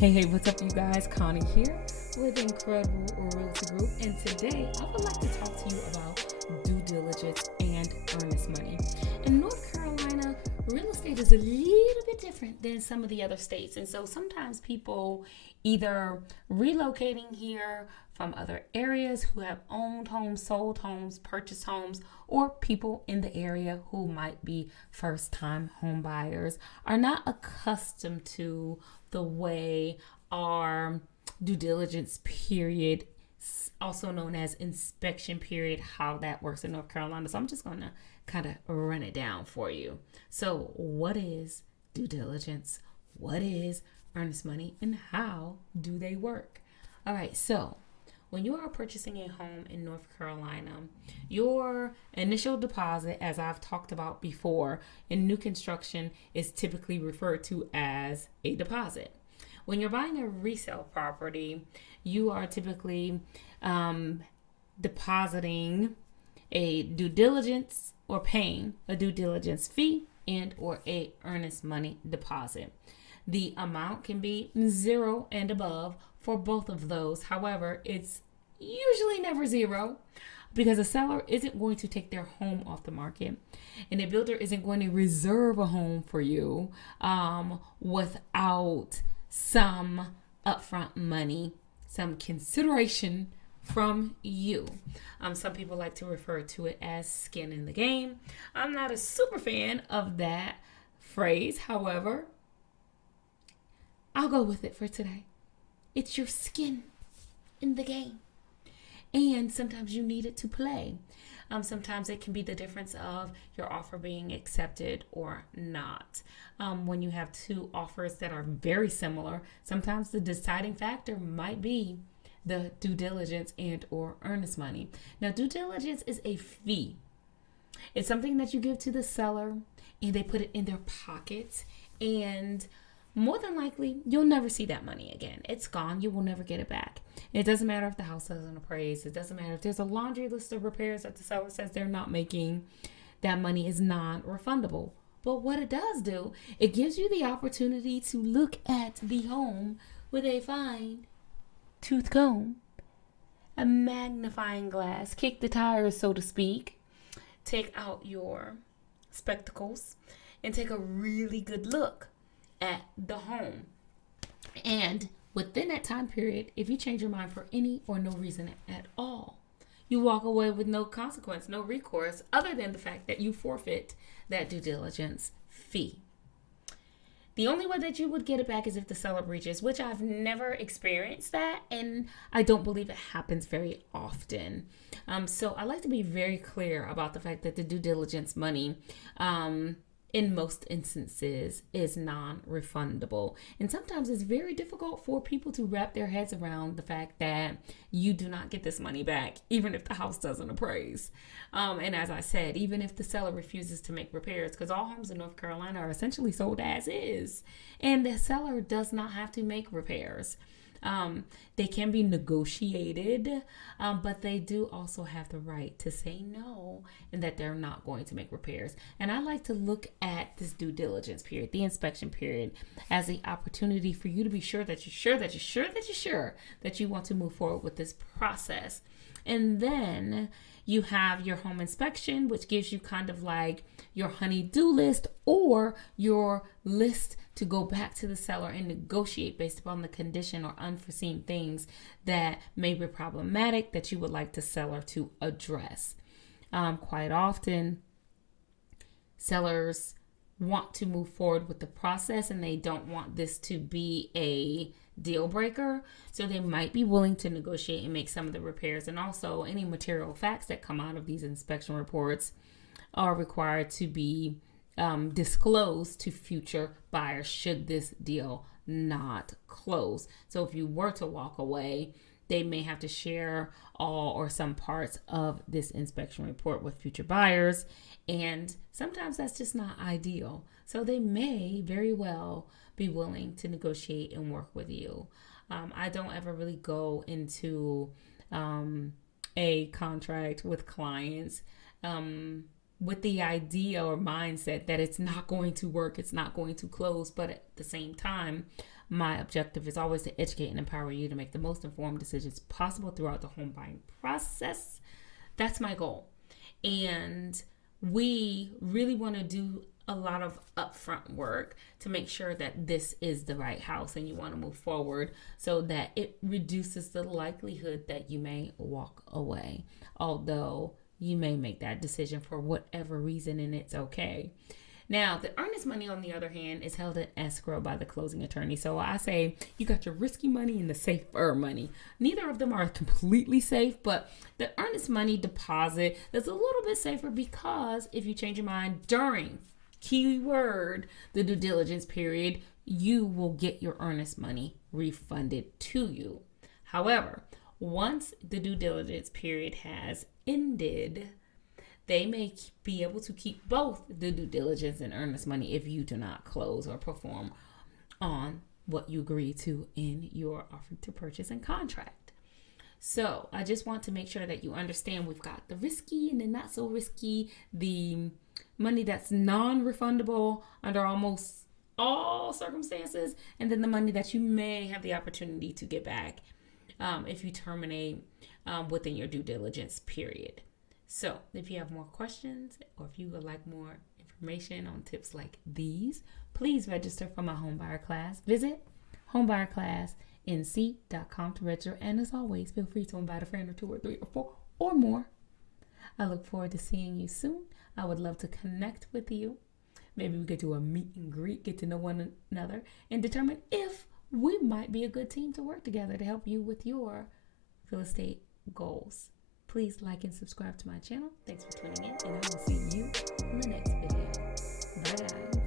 Hey, what's up, you guys? Connie here with the incredible Realty Group, and today I would like to talk to you about due diligence and earnest money. In North Carolina, real estate is a little bit different than some of the other states, and so sometimes people either relocating here from other areas who have owned homes, sold homes, purchased homes, or people in the area who might be first-time home buyers are not accustomed to the way our due diligence period, also known as inspection period, how that works in North Carolina. So I'm just going to kind of run it down for you. So what is due diligence? What is earnest money? And how do they work? All right, so when you are purchasing a home in North Carolina, your initial deposit, as I've talked about before, in new construction is typically referred to as a deposit. When you're buying a resale property, you are typically depositing a due diligence or paying a due diligence fee and or a earnest money deposit. The amount can be zero and above for both of those. However, it's usually never zero because a seller isn't going to take their home off the market and a builder isn't going to reserve a home for you without some upfront money, some consideration from you. Some people like to refer to it as skin in the game. I'm not a super fan of that phrase. However, I'll go with it for today. It's your skin in the game. And sometimes you need it to play. Sometimes it can be the difference of your offer being accepted or not. When you have two offers that are very similar, sometimes the deciding factor might be the due diligence and or earnest money. Now, due diligence is a fee. It's something that you give to the seller and they put it in their pockets, and more than likely, you'll never see that money again. It's gone. You will never get it back. It doesn't matter if the house doesn't appraise. It doesn't matter if there's a laundry list of repairs that the seller says they're not making. That money is non-refundable. But what it does do, it gives you the opportunity to look at the home with a fine tooth comb, a magnifying glass, kick the tires, so to speak, take out your spectacles, and take a really good look at the home. And within that time period, if you change your mind for any or no reason at all, you walk away with no consequence, no recourse, other than the fact that you forfeit that due diligence fee. The only way that you would get it back is if the seller breaches, which I've never experienced that, and I don't believe it happens very often. So I like to be very clear about the fact that the due diligence money, in most instances, is non-refundable. And sometimes it's very difficult for people to wrap their heads around the fact that you do not get this money back, even if the house doesn't appraise. And as I said, even if the seller refuses to make repairs, because all homes in North Carolina are essentially sold as is, and the seller does not have to make repairs. They can be negotiated, but they do also have the right to say no and that they're not going to make repairs. And I like to look at this due diligence period, the inspection period, as the opportunity for you to be sure that you want to move forward with this process. And then you have your home inspection, which gives you kind of like your honey-do list or your list to go back to the seller and negotiate based upon the condition or unforeseen things that may be problematic that you would like the seller to address. Quite often, sellers want to move forward with the process and they don't want this to be a deal breaker, so they might be willing to negotiate and make some of the repairs. And also, any material facts that come out of these inspection reports are required to be disclosed to future buyers should this deal not close. So if you were to walk away, they may have to share all or some parts of this inspection report with future buyers, and sometimes that's just not ideal. So they may very well be willing to negotiate and work with you. I don't ever really go into a contract with clients with the idea or mindset that it's not going to work, it's not going to close. But at the same time, My objective is always to educate and empower you to make the most informed decisions possible throughout the home buying process. That's my goal. And we really want to do a lot of upfront work to make sure that this is the right house and you want to move forward, so that it reduces the likelihood that you may walk away, although you may make that decision for whatever reason, and it's okay. Now, the earnest money, on the other hand, is held in escrow by the closing attorney. So I say you got your risky money and the safer money. Neither of them are completely safe, but the earnest money deposit is a little bit safer, because if you change your mind during, keyword, the due diligence period, you will get your earnest money refunded to you. However, once the due diligence period has ended, they may be able to keep both the due diligence and earnest money if you do not close or perform on what you agree to in your offer to purchase and contract. So I just want to make sure that you understand we've got the risky and the not so risky, the money that's non-refundable under almost all circumstances, and then the money that you may have the opportunity to get back if you terminate within your due diligence period. So if you have more questions, or if you would like more information on tips like these, please register for my homebuyer class. Visit homebuyerclassnc.com to register. And as always, feel free to invite a friend or 2 or 3 or 4 or more. I look forward to seeing you soon. I would love to connect with you. Maybe we could do a meet and greet, get to know one another, and determine if we might be a good team to work together to help you with your real estate goals. Please like and subscribe to my channel. Thanks for tuning in, and I will see you in the next video. Bye, guys.